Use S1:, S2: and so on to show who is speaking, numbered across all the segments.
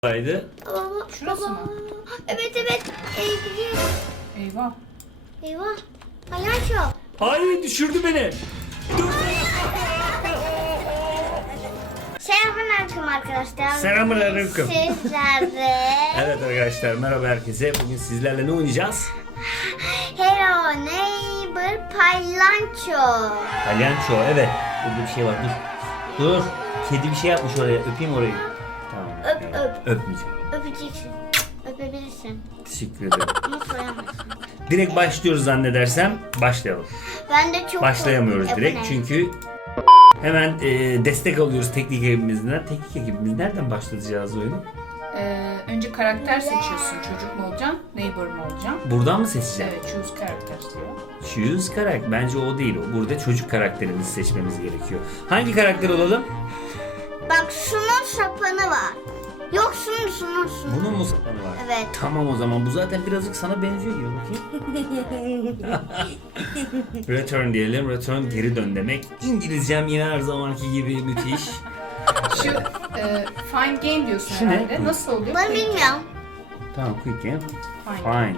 S1: Haydi.
S2: Şurası mı?
S3: Evet. Gidiyor.
S2: Eyvah.
S3: Eyvah. Hayal şov.
S1: Hayır, düşürdü beni. Dur.
S3: Selamünaleyküm arkadaşlar.
S1: Selamünaleyküm.
S3: Sizlerde
S1: Evet arkadaşlar, merhaba herkese. Bugün sizlerle ne oynayacağız?
S3: Hello Neighbor Paylanço.
S1: Palyanço, evet. Burada bir şey var, dur. Dur. Kedi bir şey yapmış oraya. Öpeyim orayı. Tamam.
S3: Öp.
S1: Öpmeyeceğim.
S3: Öpeceksin. Öpebilirsin.
S1: Teşekkür ederim.
S3: Ama soyamazsın.
S1: Direkt başlıyoruz zannedersem. Başlayalım.
S3: Ben de çok
S1: Başlayamıyoruz
S3: korktum.
S1: direkt
S3: Bu ne?
S1: çünkü hemen destek alıyoruz teknik ekibimizden. Teknik ekibimiz nereden başlatacağız oyunu?
S2: Önce karakter seçiyorsun. Çocuk mu olacaksın, neighbor mu olacaksın?
S1: Buradan mı seçeceğim?
S2: Evet, choose karakter diyor.
S1: Choose karakter. Bence o değil. Burada çocuk karakterimizi seçmemiz gerekiyor. Hangi karakter olalım?
S3: Bak şunun sapanı var. Yok şunun.
S1: Bunun mu sapanı var?
S3: Evet.
S1: Tamam o zaman. Bu zaten birazcık sana benziyor gibi. Bakayım. Return diyelim. Return geri dön demek. İngilizcem yine her zamanki gibi müthiş.
S2: Şu find game diyorsun
S1: Şu ne?
S2: herhalde. Nasıl oluyor?
S3: Ben bilmiyorum.
S1: Tamam, quick game.
S2: Find.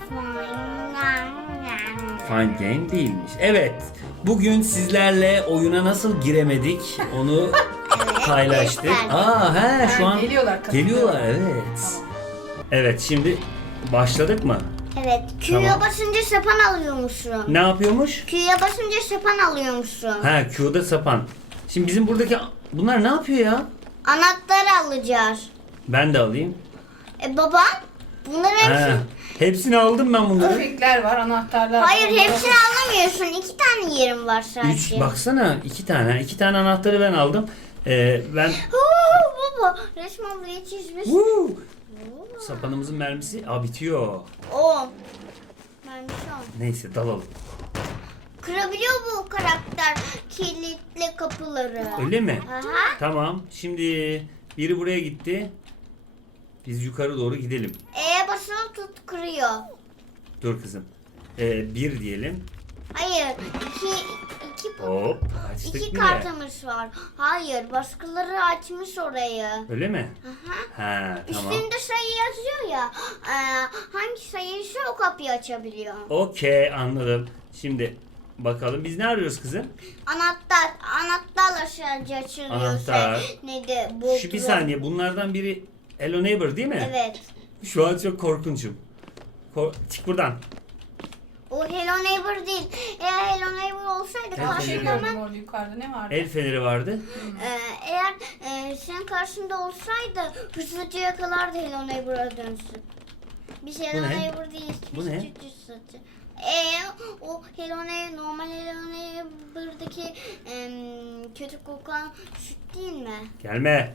S1: Find game değilmiş. Evet. Bugün sizlerle oyuna nasıl giremedik onu paylaştık.
S3: gösterdim.
S1: Şu an
S2: Geliyorlar, katılıyorlar.
S1: geliyorlar, evet.
S2: Tamam.
S1: Evet, şimdi başladık mı?
S3: Evet. Q'ya
S1: Tamam.
S3: basınca sapan alıyormuşsun.
S1: Ne yapıyormuş?
S3: Q'ya basınca sapan alıyormuşsun.
S1: Ha, Q'da sapan. Şimdi bizim buradaki bunlar ne yapıyor ya?
S3: Anahtar alacağız.
S1: Ben de alayım.
S3: Babam bunları hepsini...
S1: Ha, hepsini aldım ben bunları.
S2: Tüfekler var, anahtarlar var.
S3: Hayır
S2: Onları
S3: hepsini alamıyorsun. 2 tane yerim var sadece.
S1: 3 baksana, 2 tane anahtarı ben aldım. Ben
S3: Baba resmen buraya çizmiş.
S1: Woo! Sapanımızın mermisi bitiyor.
S3: 10. Ben bir şey on.
S1: Neyse, dalalım.
S3: Kırabiliyor bu karakter kilitli kapıları.
S1: Öyle mi?
S3: Aha.
S1: Tamam. Şimdi biri buraya gitti. Biz yukarı doğru gidelim.
S3: Basılı tut kırıyor.
S1: Dur kızım. 1 diyelim.
S3: Hayır. 2
S1: Hop. Açtık
S3: İki
S1: bile.
S3: kartımız var. Hayır, baskıları açmış orayı.
S1: Öyle mi?
S3: Aha.
S1: Ha, tamam.
S3: Üstünde sayı yazıyor ya. Hangi sayıysa o kapıyı açabiliyor.
S1: Okey, anladım. Şimdi bakalım biz ne arıyoruz kızım?
S3: Anahtarla sadece açılıyor.
S1: Anahtar.
S3: Neydi?
S1: Şu bir saniye, bunlardan biri Hello Neighbor değil mi?
S3: Evet.
S1: Şu an çok korkunçum. Çık buradan.
S3: O Hello Neighbor değil. Eğer Hello Neighbor olsaydı
S1: Evet,
S2: Bir şey
S3: karşında
S1: Neighbor.
S2: gördüm orada yukarıda. Ne vardı?
S1: El feneri vardı.
S3: eğer senin karşında olsaydı hızlıca yakalardı Hello Neighbor'a dönsün. Biz Hello
S1: ne?
S3: Neighbor değiliz.
S1: Bu
S3: biz
S1: ne?
S3: cücü saçı. O Hello Neighbor, normal Hello Neighbor'daki kötü kokan süt değil mi?
S1: Gelme.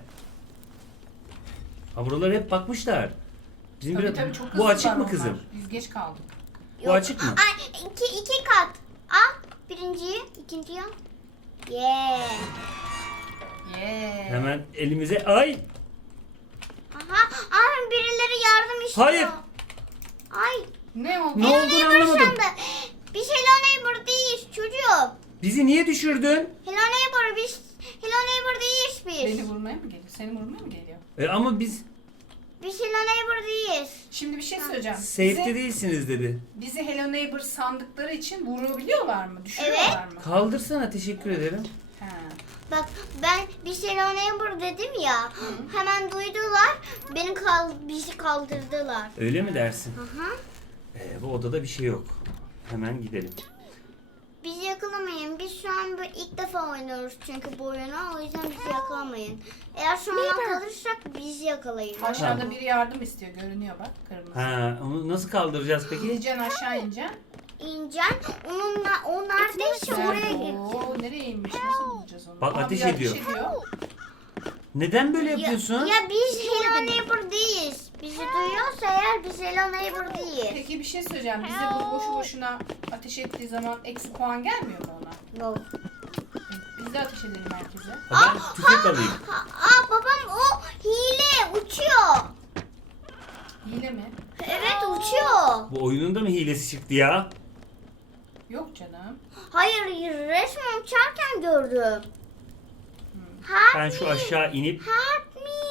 S1: Ha, buralar hep bakmışlar. Bizim
S2: Tabii,
S1: biraz...
S2: tabii, çok
S1: Bu açık
S2: hızlılar
S1: mı
S2: onlar.
S1: kızım?
S2: Biz geç kaldık.
S1: Bu açık mı?
S3: Ay, iki kat. Al birinciyi, ikinciyi al. Yeah.
S2: Yeah.
S1: Hemen elimize... Ay!
S3: Aha, birileri yardım istiyor.
S1: Hayır.
S3: Ay.
S2: Ne oldu?
S1: Ne olduğunu anlamadım.
S3: Sandı. Biz Hello Neighbor değiliz çocuğum.
S1: Bizi niye düşürdün?
S3: Hello Neighbor biz Hello Neighbor değiliz biz.
S2: Beni vurmaya mı geliyor? Seni vurmaya mı geliyor?
S1: Ama biz
S3: Biz Hello Neighbor değiliz.
S2: Şimdi bir şey söyleyeceğim.
S1: safety değilsiniz dedi.
S2: Bizi Hello Neighbor sandıkları için vurabiliyorlar mı? Düşürüyorlar mı?
S1: Kaldırsana, teşekkür ederim.
S2: Ha.
S3: Bak ben biz Hello Neighbor dedim ya. Hemen duydular. Bizi kaldırdılar.
S1: Öyle mi dersin?
S3: Aha.
S1: Bu odada bir şey yok. Hemen gidelim.
S3: Bizi yakalamayın. Biz şu an böyle ilk defa oynuyoruz çünkü bu oyunu. O yüzden bizi yakalamayın. Eğer sonra kalırsak bizi yakalayın.
S2: Aşağıda biri yardım istiyor. Görünüyor bak kırmızı.
S1: Ha, onu nasıl kaldıracağız peki?
S2: İneceksin aşağı ineceksin.
S3: İncen o neredeyse oraya gidecek.
S2: Oo, nereye inmiş? Nasıl bulacağız onu?
S1: Bak,
S2: Aa,
S1: ateş
S2: bir
S1: ediyor.
S2: ediyor.
S1: Neden böyle yapıyorsun?
S3: Ya biz Hello Neighbor değiliz. Bizi duyuyorsa eğer biz Hello Neighbor değiliz.
S2: Peki bir şey söyleyeceğim. Bize bu boşu boşuna ateş ettiği zaman eksi puan gelmiyor mu ona?
S3: No.
S2: Biz de ateş edelim herkese.
S1: Ha, ben tüfek alayım.
S3: Babam o hile uçuyor.
S2: Hile mi?
S3: Evet uçuyor.
S1: Bu oyunun da mı hilesi çıktı ya?
S2: Yok canım.
S3: Hayır resmen uçarken gördüm.
S1: Ben şu aşağı inip
S3: Help me.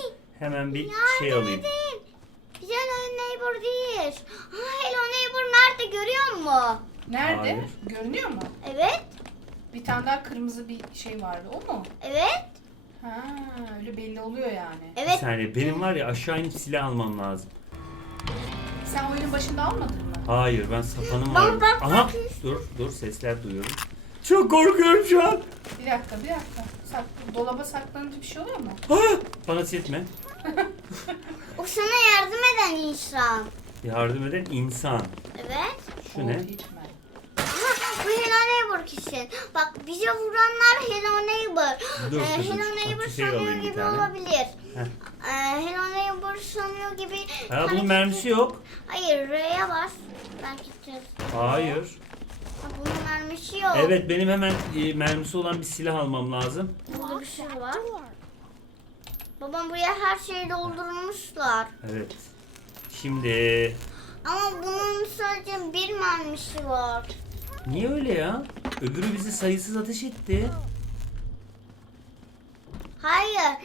S1: Hemen bir şey alayım.
S3: Değil. Hello Neighbor değil. Hello Neighbor nerede görüyor musun?
S2: Nerede?
S1: Hayır.
S2: Görünüyor mu?
S3: Evet.
S2: Bir tane daha kırmızı bir şey vardı. O mu?
S3: Evet.
S2: Ha, öyle belli oluyor yani.
S1: Bir
S3: Evet.
S1: saniye, benim var ya aşağı inip silah almam lazım.
S2: Sen oyunun başında almadın mı?
S1: Hayır, ben sapanım
S3: Bak,
S1: var.
S3: bak,
S1: Aha,
S3: bak.
S1: dur sesler duyuyorum. Çok korkuyorum şu an.
S2: Bir dakika. Dolaba saklanınca bir şey oluyor mu?
S1: Ah, bana etme.
S3: O sana yardım eden insan.
S1: Yardım eden insan.
S3: Evet.
S1: Şu ne?
S2: Hitman.
S3: Bu Hello Neighbor kişi. Bak bize vuranlar Hello Neighbor.
S1: Dur kızım,
S3: Hello
S1: şu
S3: Neighbor
S1: tüfeği
S3: sanıyor
S1: alayım bir
S3: gibi
S1: tane.
S3: olabilir.
S1: Heh.
S3: Hello Neighbor sanıyor gibi.
S1: Ha, bunun mermisi yok.
S3: Hayır R'ye bas. Ben gideceğiz.
S1: Hayır.
S3: Ha, bunun mermisi yok.
S1: Evet, benim hemen mermisi olan bir silah almam lazım.
S3: Burada bir sürü var. Babam buraya her şeyi doldurmuşlar.
S1: Evet. Şimdi
S3: Ama bunun sadece bir mermisi var.
S1: niye öyle ya? Öbürü bizi sayısız ateş etti.
S3: Hayır.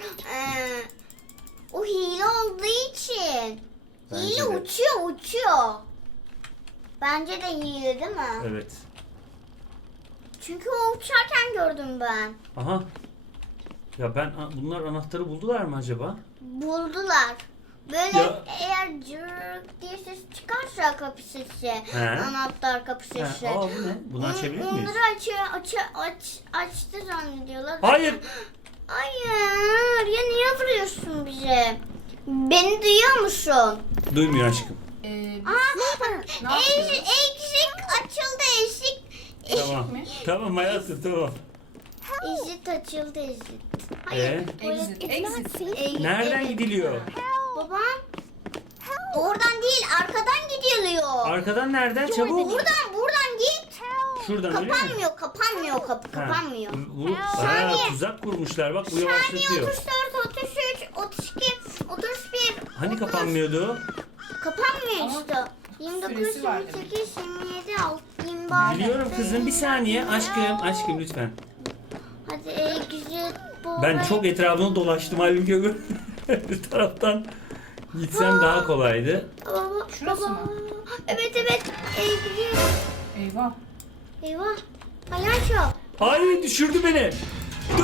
S3: O hile olduğu için.
S1: Bence
S3: Hile
S1: de.
S3: uçuyor. Bence de hile değil mi?
S1: Evet.
S3: Çünkü o uçarken gördüm ben.
S1: Aha. Ya bunlar anahtarı buldular mı acaba?
S3: Buldular. Böyle
S1: Ya.
S3: eğer cırık diye ses çıkarsa kapı sesi.
S1: He.
S3: Anahtar kapı
S1: Ha,
S3: sesi.
S1: aa, bu ne? Bunu açabilir miyiz?
S3: Onları açtı zannediyorlar.
S1: Hayır.
S3: Hayır. Ya niye vuruyorsun bize? Beni duyuyor musun?
S1: Duymuyor aşkım.
S2: Ne yapıyoruz?
S3: Eksik açıldı eksik.
S1: Tamam.
S2: mi?
S1: Tamam hayatım, tamam.
S3: Exit açıldı exit. Hayır.
S2: Exit.
S1: Nereden gidiliyor?
S3: Babam. Oradan değil arkadan gidiliyor.
S1: Arkadan nereden? Çabuk.
S3: Buradan git.
S1: Şuradan öyle mi?
S3: Kapanmıyor kapı
S1: Ha.
S3: kapanmıyor.
S1: Ha, tuzak kurmuşlar. Bak bu
S3: Saniye
S1: yavaşlatıyor.
S3: 34, 33, 32, 31.
S1: Hani kapanmıyordu?
S3: Kapanmıyor
S2: Ama
S3: işte. 29,
S2: süresi var
S3: 28, 27, 26.
S1: Biliyorum kızım, bir saniye. Aşkım lütfen.
S3: Hadi exit bu.
S1: Ben çok etrafını dolaştım halbuki öbür taraftan gitsem daha kolaydı.
S3: Baba,
S2: Şurası
S3: baba.
S2: mı?
S3: Evet. Exit.
S2: Eyvah.
S3: Eyvah. Hayal
S1: Hayır, düşürdü beni. Dur.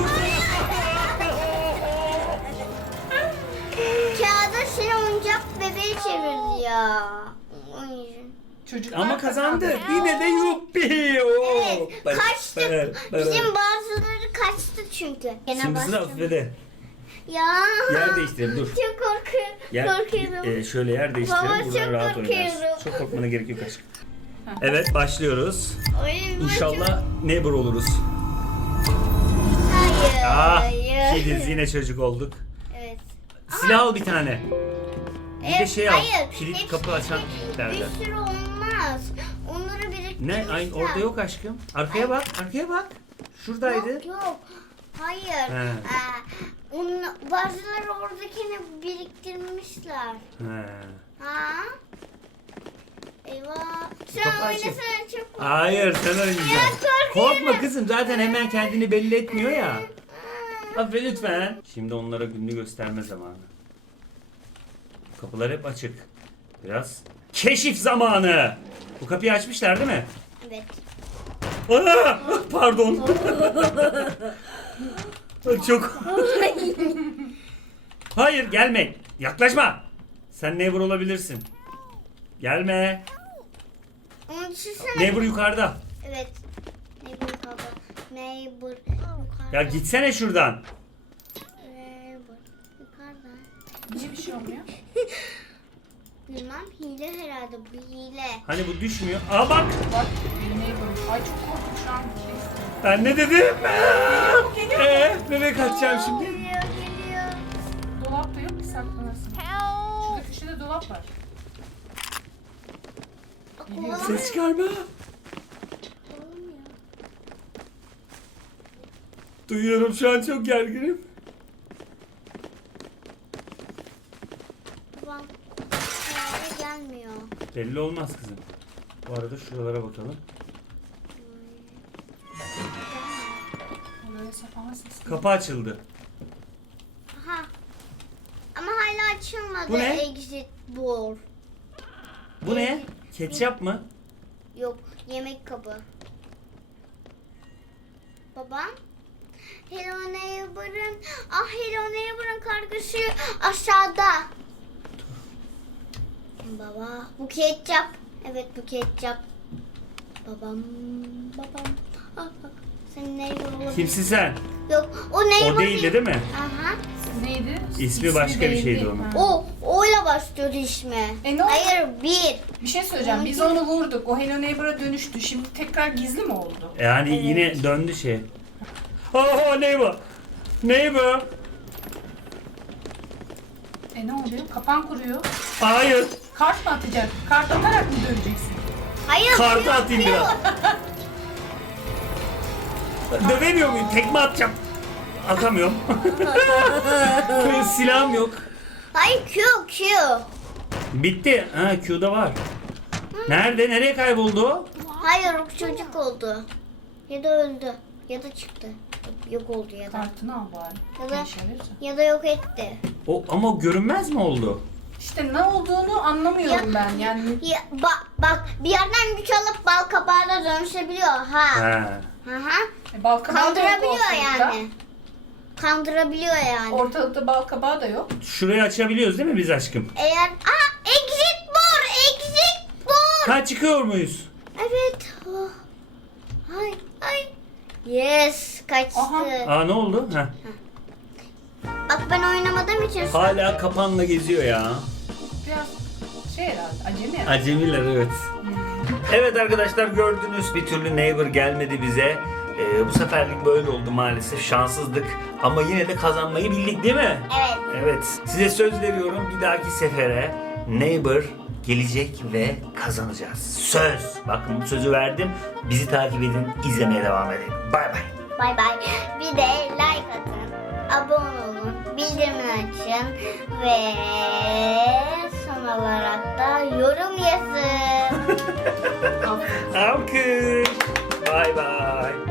S3: Kağıda seni oyuncak bebeği çevirdi ya. Oyun.
S2: Çocuklar
S1: Ama kazandı. Yine de yuppi. Oo.
S3: Evet, kaçtık. Bizim bazıları kaçtı çünkü. Gene
S1: Şimdi sıra
S3: başladı.
S1: Afife'de.
S3: Ya.
S1: Yer değiştirelim, dur.
S3: Çok korkuyorum.
S1: Şöyle yer değiştirelim.
S3: Baba,
S1: Buradan
S3: çok
S1: rahat oynarız.
S3: korkuyorum.
S1: Çok korkmana gerek yok aşkım. Evet, başlıyoruz.
S3: Oyun
S1: İnşallah neighbor oluruz.
S3: Hayır.
S1: Ah,
S3: hayır.
S1: kediz, yine çocuk olduk.
S3: Evet.
S1: Silah al bir tane. Bir de
S3: Evet,
S1: şey al.
S3: hayır.
S1: Kilit
S3: Hepsi
S1: kapı açan
S3: bir
S1: kilitlerden.
S3: sürü olmaz. Onları biriktirmişler.
S1: Ne? Aynı orada yok aşkım. Arkaya bak, arkaya bak. Şuradaydı.
S3: Yok. Hayır.
S1: He.
S3: Bazıları oradakini biriktirmişler.
S1: He.
S3: Ha? Eyvah. Sen
S1: Kapı açık.
S3: oynasana çok.
S1: Hayır, sen oynayacaksın.
S3: Ya, korkuyorum.
S1: Korkma kızım, zaten hemen kendini belli etmiyor ya. Aferin lütfen. Şimdi onlara gününü gösterme zamanı. Kapılar hep açık. Biraz keşif zamanı. Bu kapıyı açmışlar değil mi?
S3: Evet.
S1: Aa, pardon. Çok. Hayır, gelme. Yaklaşma. Sen neighbor olabilirsin. Gelme.
S3: Onu düşünsene.
S1: Neighbor yukarıda.
S3: Evet. Neighbor yukarıda. Neighbor yukarıda.
S1: Ya gitsene şuradan.
S3: Neighbor yukarıda.
S2: Niye bir şey olmuyor?
S3: Bilmem hile herhalde bu hile.
S1: Hani bu düşmüyor. Aa bak.
S2: Bak eline yapalım. Ay çok korktum şu an.
S1: Ben ne dedim? Nereye kaçacağım şimdi?
S3: Geliyor geliyor.
S2: Dolapta yok ki saklanasın. Şurada köşede dolap var. Geliyor.
S1: Ses çıkarma. Duyuyorum, şu an çok gerginim.
S3: Babam herhalde gelmiyor.
S1: Belli olmaz kızım. Bu arada şuralara bakalım.
S2: Böyle sapan ses.
S1: Kapı açıldı.
S3: Aha. Ama hala açılmadı
S1: Bu ne?
S3: exit board.
S1: Bu ne? Ketçap mı?
S3: Yok, yemek kabı. Babam? Hello Neighbor'ın Hello Neighbor'ın kargısı aşağıda. Baba, bu ketçap. Evet, bu ketçap. Babam. Sen Neighbor olabilir.
S1: Kimsin sen?
S3: Yok, o Neighbor
S1: O değildi değil mi?
S3: Aha.
S2: Neydi?
S1: İsmi başka bir
S2: değildi.
S1: şeydi onun.
S2: Ha.
S3: O'yla başlıyor ismi.
S2: Ne oldu?
S3: Hayır, bir.
S2: Bir şey söyleyeceğim. Biz onu vurduk. O Hello Neighbor'a dönüştü. Şimdi tekrar gizli mi oldu?
S1: Yani yine döndü şey. Oh neighbor. Neighbor.
S2: Ne oluyor? Kapan kuruyor.
S1: Hayır.
S2: Kart mı atacak? Kart atarak mı döneceksin?
S3: Hayır.
S1: Kartı atayım biraz. Dövemiyor muyum? Tekme atacağım. Atamıyorum. Silahım yok.
S3: Hayır, Q.
S1: Bitti. Ha Q'da var. Nerede? Nereye kayboldu o?
S3: Hayır, o çocuk oldu. Ya da öldü. Ya da çıktı. Yok oldu ya da.
S2: Kartını al bari.
S3: Ya da,
S2: Ne işe yarayacak?
S3: ya da yok etti.
S1: Ama o görünmez mi oldu?
S2: İşte ne olduğunu anlamıyorum ben. Yani
S3: Ya, bak bir yerden güç alıp bal kabağına dönüşebiliyor. Ha.
S1: Ha.
S3: Hı.
S2: bal kabağı da yok
S3: Kandırabiliyor
S2: ortalıkta.
S3: yani. Kandırabiliyor yani.
S2: Ortalıkta bal kabağı da yok.
S1: Şurayı açabiliyoruz değil mi biz aşkım?
S3: Eğer exit board, exit board.
S1: Ha çıkıyor muyuz?
S3: Evet. Oh. Ay. Yes, kaçtı.
S2: Aha.
S1: Ne oldu? Ha.
S3: Bak ben oynamadığım için
S1: Hala kapanla geziyor ya.
S2: Biraz herhalde acemi herhalde.
S1: Acemiler evet. Evet arkadaşlar gördünüz bir türlü neighbor gelmedi bize. Bu seferlik böyle oldu maalesef. Şanssızlık ama yine de kazanmayı bildik değil mi?
S3: Evet.
S1: Evet. Size söz veriyorum bir dahaki sefere neighbor gelecek ve kazanacağız. Söz. Bakın bu sözü verdim. Bizi takip edin, izlemeye devam edin. Bay bay.
S3: Bay bay. Bir de like atın, abone olun, bildirimleri açın ve son olarak da yorum yazın.
S1: Alkış. Bay bay.